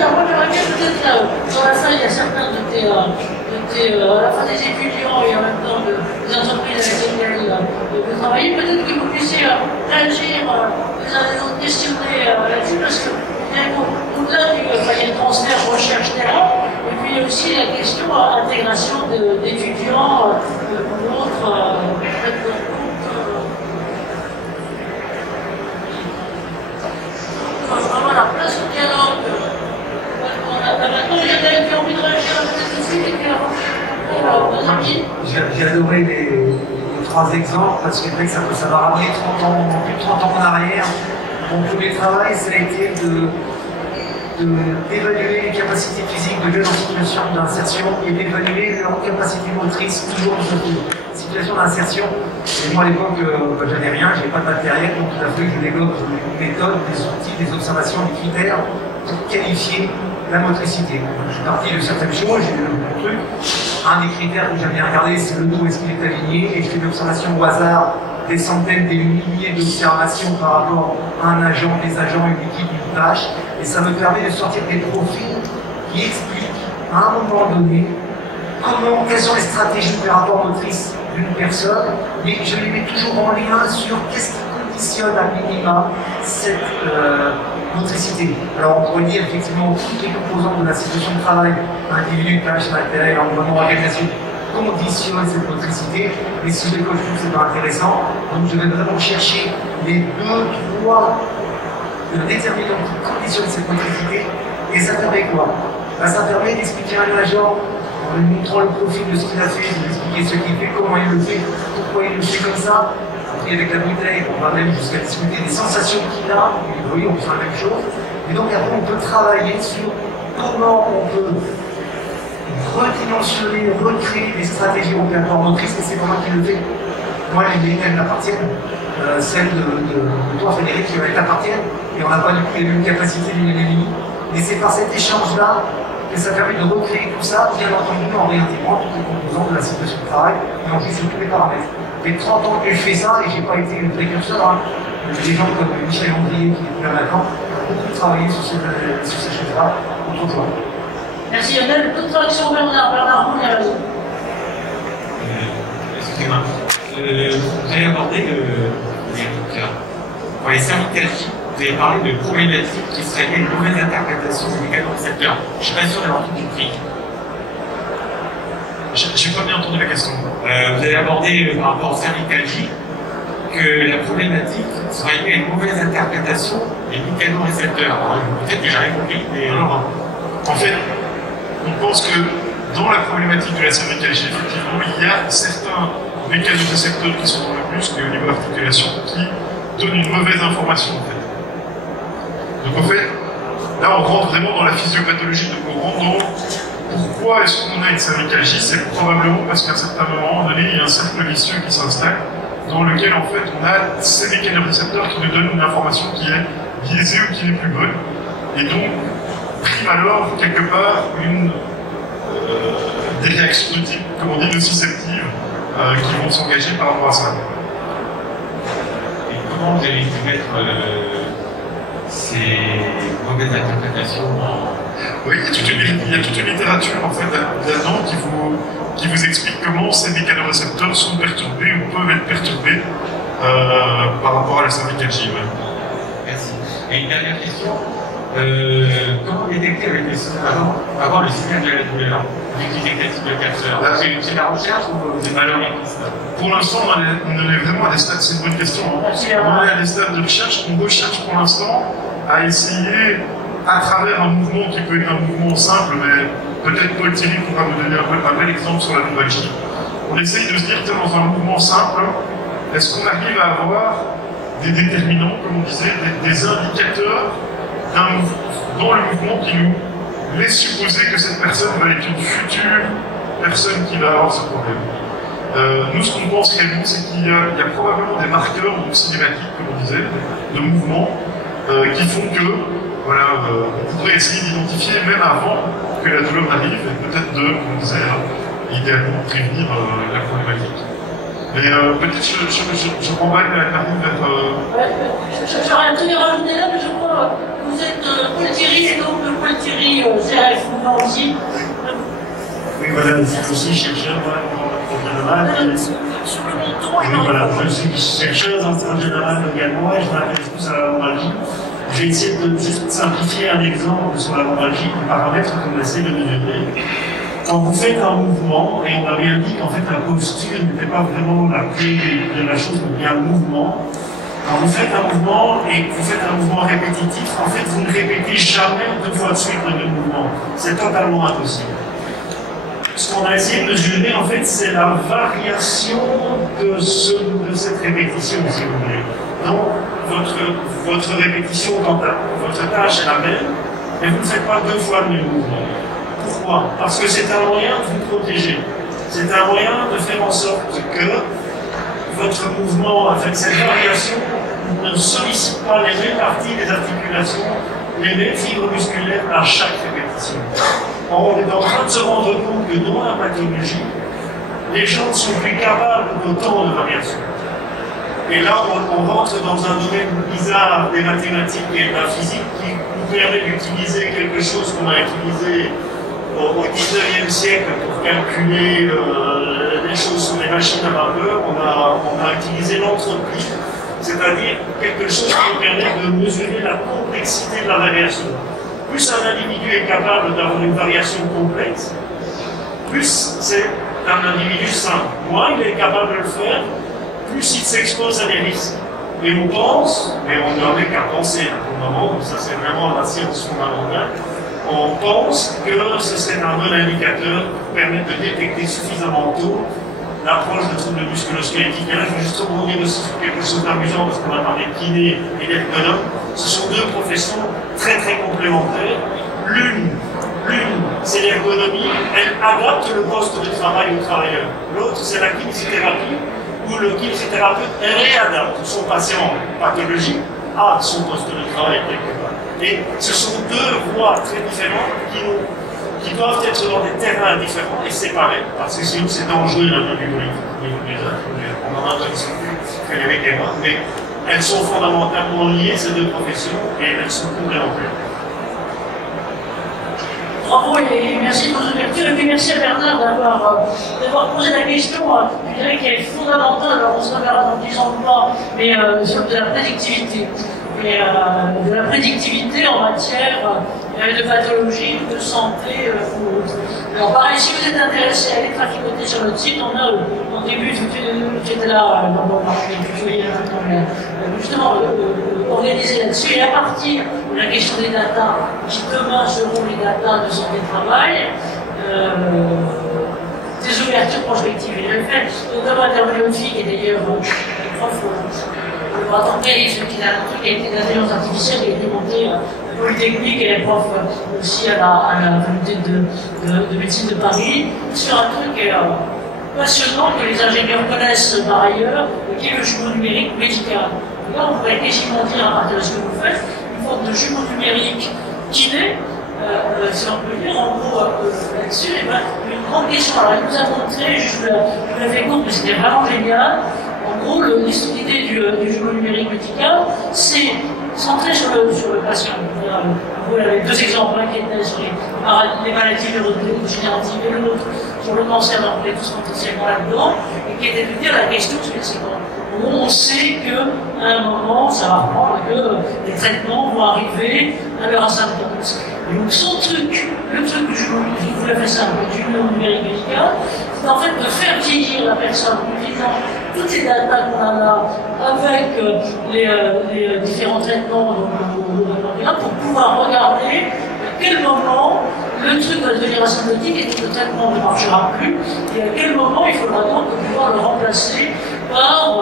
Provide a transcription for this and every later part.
alors moi j'aimerais bien peut-être dans la salle, il y a certains de tes à la fois des étudiants et en même temps des entreprises avec lesquelles vous travaillez, peut-être que vous puissiez réagir les uns les autres, questionner là-dessus, parce que au-delà du il y a le transfert recherche-terrain, et puis il y a aussi la question intégration d'étudiants ou d'autres. Voilà, place au dialogue. Maintenant, Lionel qui a envie de réagir à cette discussion et puis J'ai adoré les trois exemples parce que ça va ramener 30 ans, plus de 30 ans en arrière. Mon premier travail, ça a été d'évaluer les capacités physiques de jeunes en situation d'insertion et d'évaluer leurs capacités motrices toujours en situation d'insertion. Et moi à l'époque, j'avais rien, j'avais pas de matériel, donc tout à fait je développe une méthode, des outils, des observations, des critères pour qualifier la motricité. Donc, je suis parti de certaines choses, j'ai vu un truc. Un des critères que j'aime bien regarder, c'est le dos, est-ce qu'il est aligné, et je fais une observation au hasard, des centaines, des milliers d'observations par rapport à un agent, des agents, une équipe, une tâche, et ça me permet de sortir des profils qui expliquent à un moment donné quelles sont les stratégies de rapport motrice d'une personne, mais je les mets toujours en lien sur qu'est-ce qui conditionne à minima cette motricité. Alors on pourrait dire effectivement toutes les composantes de la situation de travail, individu, tâche, matériel, environnement, organisation, conditionnent cette motricité, mais si je les coche tous, c'est pas intéressant. Donc je vais vraiment chercher les 2-3 déterminants qui conditionnent cette motricité, et ça permet quoi? Ça permet d'expliquer à un agent en lui montrant le profil de ce qu'il a fait, de lui expliquer ce qu'il fait, comment il le fait, pourquoi il le fait comme ça. Après, avec la bouteille, on va même jusqu'à discuter des sensations qu'il a, oui, on fait la même chose. Et donc après, on peut travailler sur comment on peut redimensionner, recréer des stratégies opératoires motrices, et c'est pas moi qui le fais. Moi, les miennes m'appartiennent, celles de toi, Frédéric, elles t'appartiennent, et on n'a pas du tout les mêmes capacités ni les mêmes limites. Mais c'est par cet échange-là que ça permet de recréer tout ça, bien entendu en réintégrant toutes les composantes de la situation de travail et en jouant sur tous les paramètres. Il y a 30 ans que je fais ça et je n'ai pas été le précurseur. Hein. Des gens comme Michel Andrier qui est là maintenant, ont beaucoup travaillé sur ces choses-là autrefois. Merci Lionel. Toute réaction Bernard Mounier. Excusez-moi. Vous avez abordé pour les syndicalistes. Vous avez parlé de problématiques qui seraient liées à une mauvaise interprétation des mécanos-récepteurs. Je ne suis pas sûr d'avoir tout compris. Je n'ai pas bien entendu la question. Vous avez abordé par rapport au syndicalisme que la problématique serait liée à une mauvaise interprétation des mécanos-récepteurs. Peut-être que j'ai rien compris, mais... Alors, en fait, on pense que dans la problématique de la cervicalgie, effectivement, il y a certains mécanos-récepteurs qui sont dans le muscle et au niveau de l'articulation qui donnent une mauvaise information, en fait. Donc en fait, là on rentre vraiment dans la physiopathologie, donc on rentre dans pourquoi est-ce qu'on a une cervicalgie. C'est probablement parce qu'à un certain moment donné, il y a un cercle vicieux qui s'installe dans lequel en fait on a ces mécanorécepteurs qui nous donnent une information qui est biaisée ou qui n'est plus bonne. Et donc, prime alors quelque part des réactions de type, comme on dit, nociceptives qui vont s'engager par rapport à ça. Et comment vous allez pu mettre ces mauvaises interprétations en... Oui, il y a toute une littérature en fait là-dedans qui vous explique comment ces mécanorécepteurs sont perturbés ou peuvent être perturbés par rapport à la cervicalgie. Ouais. Merci. Et une dernière question. Comment détecter avec les avant le signal de la douleur? Vous utilisez quel type de capteur? C'est la recherche ou vous êtes malheureusiste? Pour l'instant, on en est vraiment à des stades, c'est une bonne question. On est à des stades de recherche, on recherche pour l'instant à essayer, à travers un mouvement qui peut être un mouvement simple, mais peut-être Paul Thierry pourra nous donner un bel exemple sur la lombalgie. On essaye de se dire, dans un mouvement simple, est-ce qu'on arrive à avoir des déterminants, comme on disait, des indicateurs dans le mouvement qui nous laisse supposer que cette personne va être une future personne qui va avoir ce problème. Nous, ce qu'on pense réellement, c'est qu'il y a probablement des marqueurs donc cinématiques, comme on disait, de mouvements, qui font que, voilà, on pourrait essayer d'identifier même avant que la douleur n'arrive, et peut-être de, comme on disait, idéalement prévenir la problématique. Mais peut-être je renvoie la Marie vers... J'aurais un truc à rajouter là, mais je crois que vous êtes Paul Thierry, et donc Paul Thierry CRF Mouvanti. Oui, voilà, je suis aussi chercheur en général. Sur le montant, Oui, voilà, je suis chercheur en général également et je m'intéresse plus à la lombalgie. J'ai essayé de juste simplifier un exemple sur la lombalgie, du paramètre qu'on essaie de mesurer. Quand vous faites un mouvement, et on a bien dit qu'en fait la posture n'était pas vraiment la clé de la chose, mais bien le mouvement. Quand vous faites un mouvement et que vous faites un mouvement répétitif, en fait vous ne répétez jamais 2 fois de suite le même mouvement. C'est totalement impossible. Ce qu'on a essayé de mesurer, en fait, c'est la variation de cette répétition, si vous voulez. Donc, votre répétition, votre tâche est la même, mais vous ne faites pas 2 fois le même mouvement. Pourquoi? Parce que c'est un moyen de vous protéger. C'est un moyen de faire en sorte que votre mouvement, avec cette variation, ne sollicite pas les mêmes parties des articulations, les mêmes fibres musculaires à chaque répétition. Or, on est en train de se rendre compte que dans la pathologie, les gens ne sont plus capables d'autant de variations. Et là, on rentre dans un domaine bizarre des mathématiques et de la physique qui nous permet d'utiliser quelque chose qu'on a utilisé au 19e siècle pour calculer des choses sur les machines à vapeur. On a utilisé l'entropie, c'est-à-dire quelque chose qui nous permet de mesurer la complexité de la variation. Plus un individu est capable d'avoir une variation complexe, plus c'est un individu simple. Moins il est capable de le faire, plus il s'expose à des risques. Et on pense, mais on n'en est qu'à penser pour le moment, donc ça c'est vraiment la science fondamentale, on pense que ce serait un bon indicateur pour permettre de détecter suffisamment tôt l'approche de troubles musculo-squelettiques. Et là, je vais juste rebondir aussi sur quelque chose d'amusant, parce qu'on a parlé de kiné et d'ergonome. Ce sont 2 professions très très complémentaires. L'une, c'est l'ergonomie, elle adapte le poste de travail au travailleur. L'autre, c'est la kinésithérapie, où le kinésithérapeute réadapte son patient pathologique à son poste de travail quelque part. Et ce sont 2 voies très différentes qui doivent être dans des terrains différents et séparés, parce que sinon c'est dangereux la vie politique. On en a discuté, Frédéric et moi, mais elles sont fondamentalement liées, ces 2 professions, et elles sont complémentaires. Bravo et merci de vos ouvertures. Et puis merci à Bernard d'avoir posé la question, je dirais, qui est fondamentale, alors on se reverra dans 10 ans ou pas, mais sur de la prédictivité. Et de la prédictivité en matière de pathologie, de santé ou autre. Alors pareil, si vous êtes intéressé à aller traficoter sur notre site, on a au début, tu étais là dans mon marché, tu voyais justement organisé là-dessus, et à partir de la question des datas, qui demain seront les datas de santé de travail, des ouvertures prospectives. Et je le fais, notamment intervenir une fille qui est d'ailleurs prof le Bratton Périph, qui a un truc qui a été d'intelligence artificielle, qui a été monté à Polytechnique, elle est prof aussi à la faculté de médecine de Paris, sur un truc passionnant que les ingénieurs connaissent par ailleurs, qui est le jumeau numérique médical. Et là, on pourrait quasiment dire, à partir de ce que vous faites, une forme de jumeau numérique kiné, si on peut dire, en gros, là-dessus, et ben, une grande question. Alors, il nous a montré, je vous l'ai fait court, mais c'était vraiment génial. En gros, l'idée du jumeau numérique médical, c'est centré sur le patient. Vous avez 2 exemples, un qui était sur les maladies neurodégénératives et l'autre sur le cancer, donc on est tous potentiellement là-dedans, et qui était de dire la question suivante. On sait qu'à un moment, ça va reprendre, que les traitements vont arriver à leur asymptote. Et donc son truc, le truc que je vous l'ai fait simple, du numérique médical, c'est en fait de faire vieillir la personne en utilisant toutes ces datas qu'on a là, avec les différents traitements pour pouvoir regarder à quel moment le truc va devenir asymptotique et que le traitement ne marchera plus, et à quel moment il faudra donc pouvoir le remplacer par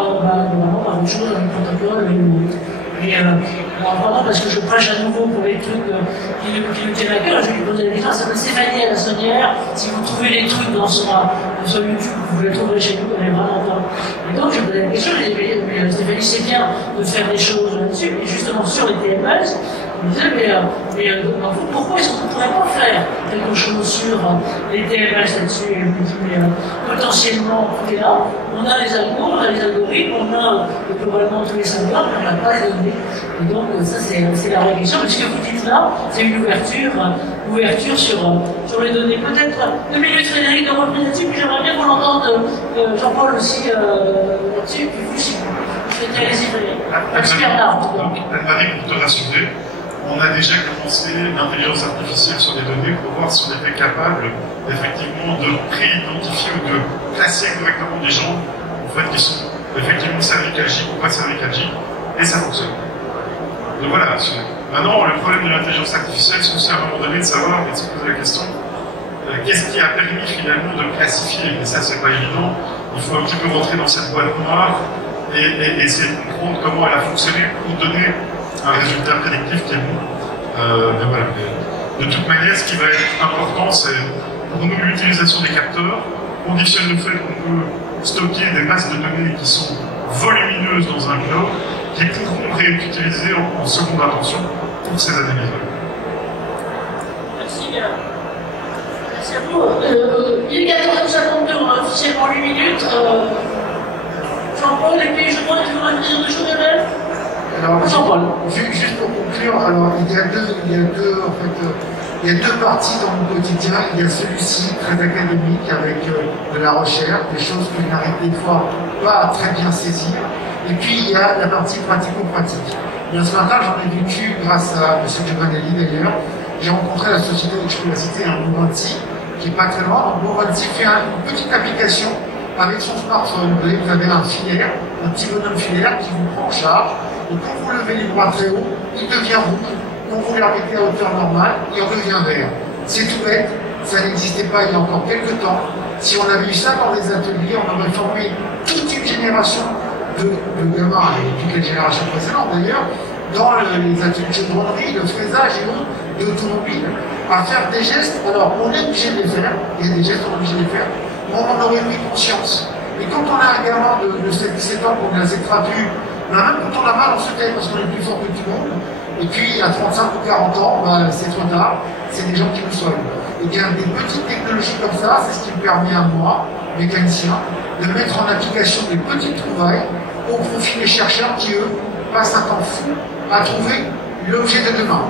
une chose, un protocole ou autre. Et alors vraiment, parce que je prêche à nouveau pour les trucs qui nous tiennent à cœur, je vais lui poser la question, ça s'appelle Stéphanie à la Sonnière. Si vous trouvez les trucs sur YouTube, vous les trouverez chez nous, elle est vraiment top. Et donc je posais la question, je disais, mais Stéphanie, c'est bien de faire des choses là-dessus, et justement sur les TMS, je disais, mais pourquoi est-ce qu'on ne pourrait pas faire quelque chose sur les TMS là-dessus? Et je me dis, mais potentiellement, tout est là. On a les algos, on a les algorithmes, on a globalement tous les savoirs, mais on n'a pas les données. Et donc, ça, c'est la vraie question. Mais ce que vous dites là, c'est une ouverture sur les données. Peut-être 2 minutes, Frédéric, de revenir là-dessus, puis j'aimerais bien qu'on entende Jean-Paul aussi là-dessus, puis vous aussi. Allez-y, Frédéric. Marie, pour te rassurer, on a déjà commencé l'intelligence artificielle sur des données pour voir si on était capable effectivement de pré-identifier ou de classer correctement des gens en fait, qui sont effectivement cervicalgiques ou pas cervicalgiques, et ça fonctionne. Donc voilà, maintenant le problème de l'intelligence artificielle, c'est aussi à un moment donné de savoir, et de se poser la question, qu'est-ce qui a permis finalement de classifier? Et ça, c'est pas évident. Il faut un petit peu rentrer dans cette boîte noire et essayer de comprendre comment elle a fonctionné pour donner un résultat prédictif qui est bon. Mais voilà. De toute manière, ce qui va être important, c'est pour nous l'utilisation des capteurs, conditionne le fait qu'on peut stocker des masses de données qui sont volumineuses dans un cloud, qui pourront être utilisées en seconde intention pour ces analyses-là. Merci. Merci à vous. Il est 14h52, on a officiellement 8 minutes. Jean-Paul, et puis je crois que tu voudrais dire 2 choses de même. Alors, juste pour conclure, alors il y a deux parties dans mon quotidien. Il y a celui-ci très académique avec de la recherche, des choses que je n'arrive des fois pas à très bien saisir. Et puis il y a la partie pratico-pratique. Bien ce matin, j'en ai vécu grâce à M. Giovanelli d'ailleurs. J'ai rencontré la société, je peux la citer, Movanti, qui est pas très loin. Donc Movanti fait une petite application avec son smartphone. Vous avez un filaire, un petit bonhomme filaire qui vous prend en charge. Et quand vous levez les bras très haut, il devient rouge. Quand vous les remettez à hauteur normale, il redevient vert. C'est tout bête, ça n'existait pas il y a encore quelques temps. Si on avait eu ça dans les ateliers, on aurait formé toute une génération de gamins, et toutes les générations précédentes d'ailleurs, dans les ateliers de broderie, de fraisage et autres, d'automobile, à faire des gestes. Alors, on est obligé de les faire, il y a des gestes, on est obligé de les faire, mais on en aurait pris conscience. Et quand on a un gamin de 17 ans qu'on a assez trapu, même quand on a mal, on se tait parce qu'on est plus fort que tout le monde. Et puis, à 35 ou 40 ans, c'est trop tard, c'est des gens qui nous soignent. Et bien, des petites technologies comme ça, c'est ce qui me permet à moi, mécanicien, de mettre en application des petites trouvailles au profit des chercheurs qui, eux, passent un temps fou à trouver l'objet de demain.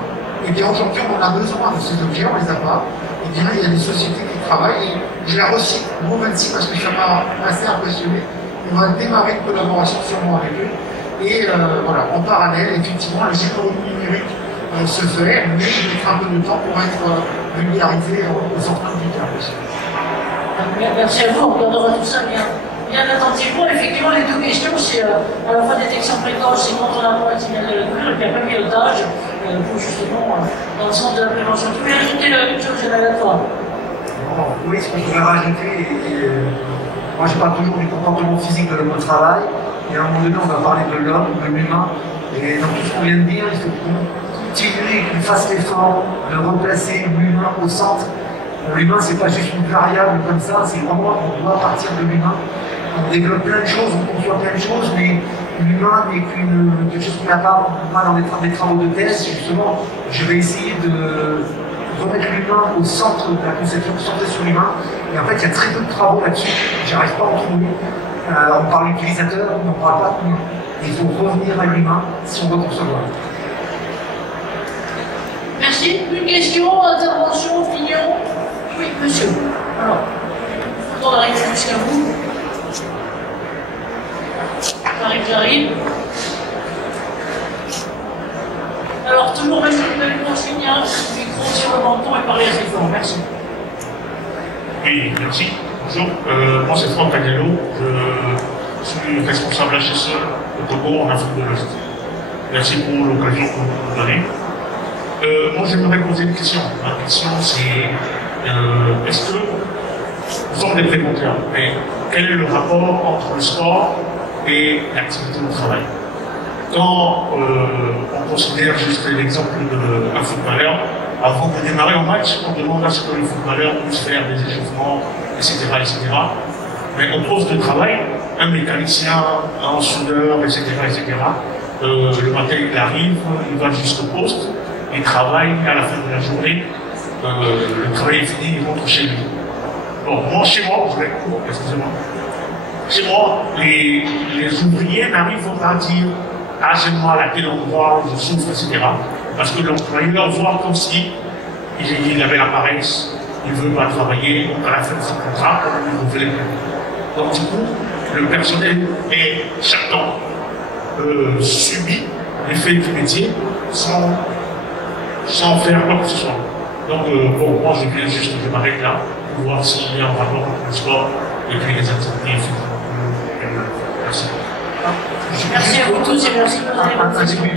Et bien, aujourd'hui, on en a besoin de ces objets, on ne les a pas. Et bien, il y a des sociétés qui travaillent, et je la recite, Movanti, parce que ça m'a assez impressionné. On va démarrer une collaboration sûrement avec eux. Et voilà, en parallèle, effectivement, la généalogie numérique se fait, mais il mettra un peu de temps pour être vulgarisé au sortant du terme. Merci à vous, on regardera tout ça bien attentivement. Effectivement, les 2 questions, c'est à la fois détection précoce et quand on a un signal de la douleur, et puis après pilotage, pour justement, dans le sens de la prévention. Tu voulais ajouter une chose, Jonathan, à toi? Oui, ce qu'on pourrait rajouter, moi je parle toujours du comportement physique de l'homme au travail. Et à un moment donné, on va parler de l'homme, de l'humain. Et dans tout ce qu'on vient de dire, il faut continuer qu'on fasse l'effort de replacer l'humain au centre. L'humain, c'est pas juste une variable comme ça, c'est vraiment qu'on doit partir de l'humain. On développe plein de choses, on conçoit plein de choses, mais l'humain n'est quelque chose qu'on n'a pas dans des travaux de thèse. Justement, je vais essayer de remettre l'humain au centre de la conception, centrée sur l'humain. Et en fait, il y a très peu de travaux là-dessus, j'arrive pas à en trouver. On parle d'utilisateur, mais on ne parle pas de l'humain. Il faut revenir à l'humain si on veut concevoir. Merci. Une question, intervention, opinion? Oui, monsieur. Alors, on arrive jusqu'à vous. J'arrive. Alors, toujours même consigne, micro sur le menton et parler assez fort. Merci. Oui, merci. Bonjour, moi c'est Franck Agnello, je suis responsable HSE au Togo en Afrique de l'Ouest. Merci pour l'occasion que vous nous donnez. Moi j'aimerais poser une question. Ma question c'est est-ce que nous sommes des préconteurs, mais quel est le rapport entre le sport et l'activité au travail? Quand on considère juste l'exemple d'un footballeur, avant de démarrer un match, on demande à ce que le footballeur puisse faire des échauffements, etc., etc. Mais au poste de travail, un mécanicien, un soudeur, etc., le matin il arrive, il va jusqu'au poste, il travaille, à la fin de la journée, le travail est fini, il rentre chez lui. Bon, moi, chez moi, excusez-moi, chez moi, les ouvriers n'arrivent pas à dire ah, j'ai mal à quel endroit, je souffre, etc. Parce que l'employeur voit comme si il avait la paresse, il veut pas travailler, donc à la fin de son contrat, on ne voulait plus. Donc du coup, le personnel est chaque temps subit l'effet du métier sans faire quoi que ce soit. Donc bon, moi je viens juste de m'arrêter là pour voir s'il y a un rapport avec le sport et puis les activités. Merci. Merci à vous tous et merci de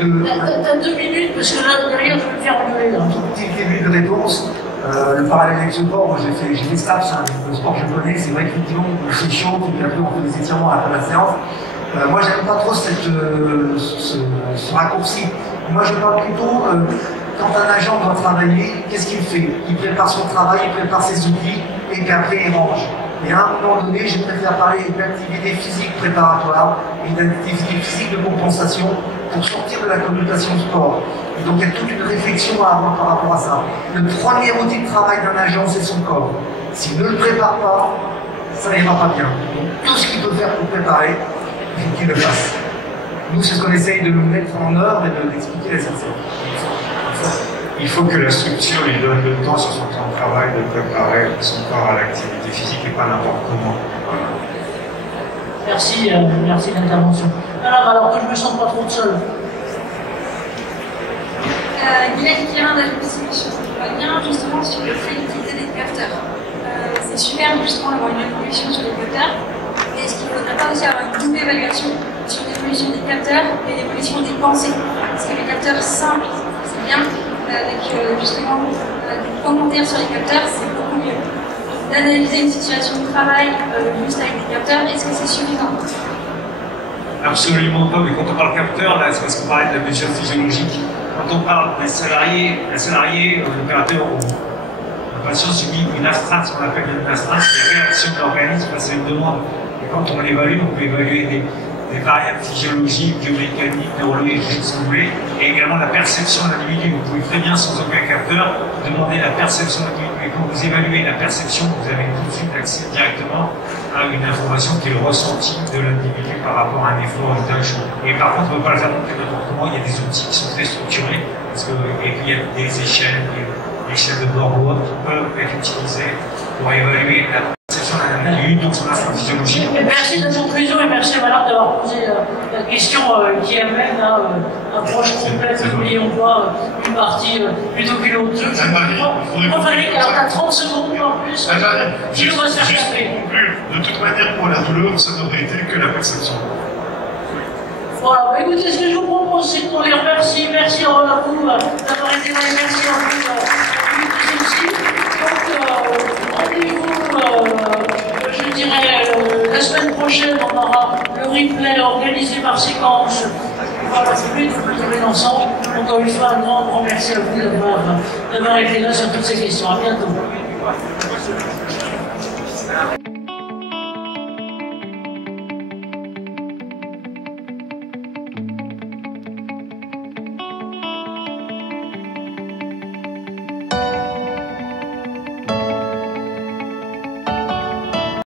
donner T'as 2 minutes parce que là, derrière, je vais me faire engueuler. Un petit début de réponse. Le parallèle avec le sport, moi j'ai fait STAPS, hein, le sport je connais, c'est vrai qu'effectivement c'est chaud, puis après on fait des étirements à la séance. Moi j'aime pas trop ce raccourci. Moi je parle plutôt, quand un agent doit travailler, qu'est-ce qu'il fait? Il prépare son travail, il prépare ses outils, et puis après il range. Et à un moment donné, je préfère parler d'activité physique préparatoire et d'activité physique de compensation pour sortir de la connotation sport. Et donc il y a toute une réflexion à avoir par rapport à ça. Le premier outil de travail d'un agent, c'est son corps. S'il ne le prépare pas, ça n'ira pas bien. Donc tout ce qu'il peut faire pour préparer, il faut qu'il le fasse. Nous, c'est ce qu'on essaye de mettre en œuvre et d'expliquer les essais. Il faut que la structure lui donne le temps sur son temps de travail de préparer son corps à l'activité physique et pas n'importe comment. Merci, merci de l'intervention. Madame, alors que je me sens pas trop seule. Guylaine Guérin d'Alpecin, je reviens justement sur le fait d'utiliser des capteurs. C'est super justement d'avoir une évolution sur les capteurs. Mais est-ce qu'il ne faudrait pas aussi avoir une double évaluation sur l'évolution des capteurs et l'évolution des pensées? Parce que les capteurs simples, c'est bien, avec justement des commentaires sur les capteurs, c'est beaucoup mieux. D'analyser une situation de travail juste avec des capteurs, est-ce que c'est suffisant? Absolument pas, mais quand on parle capteur, là, c'est parce qu'on parlait de la mesure physiologique. Quand on parle des salariés, l'opérateur ou le patient subit une astreinte, ce qu'on appelle une astreinte, c'est la réaction de l'organisme face à une demande. Et quand on l'évalue, on peut évaluer des variables physiologiques, biomécaniques, neurologiques, ce que vous voulez, et également la perception de l'individu. Vous pouvez très bien, sans aucun capteur, demander la perception de l'individu. Et quand vous évaluez la perception, vous avez tout de suite accès directement à une information qui est le ressenti de l'individu par rapport à un effort, une tâche. Et par contre, on ne peut pas le faire dans n'importe comment. Il y a des outils qui sont très structurés, et puis il y a des échelles, des échelles de bord ou autres qui peuvent être utilisées pour évaluer la perception d'un individu, donc son instinct physiologique. Merci de la conclusion et merci à madame d'avoir posé la question qui amène à approche complète. N'oublions pas une partie plutôt qu'une autre. Enfin, alors t'as 30 secondes en plus. Sinon, on va se faire taper. De toute manière, pour la douleur, ça n'aurait été que la perception. Voilà, écoutez, ce que je vous propose, c'est qu'on les remercie. Merci à vous d'avoir été là et merci à vous aussi. Donc, rendez-vous, je dirais, la semaine prochaine, on aura le replay organisé par séquence. Voilà, je vais vous mettre ensemble. Encore une fois, un grand merci à vous d'avoir été là sur toutes ces questions. À bientôt.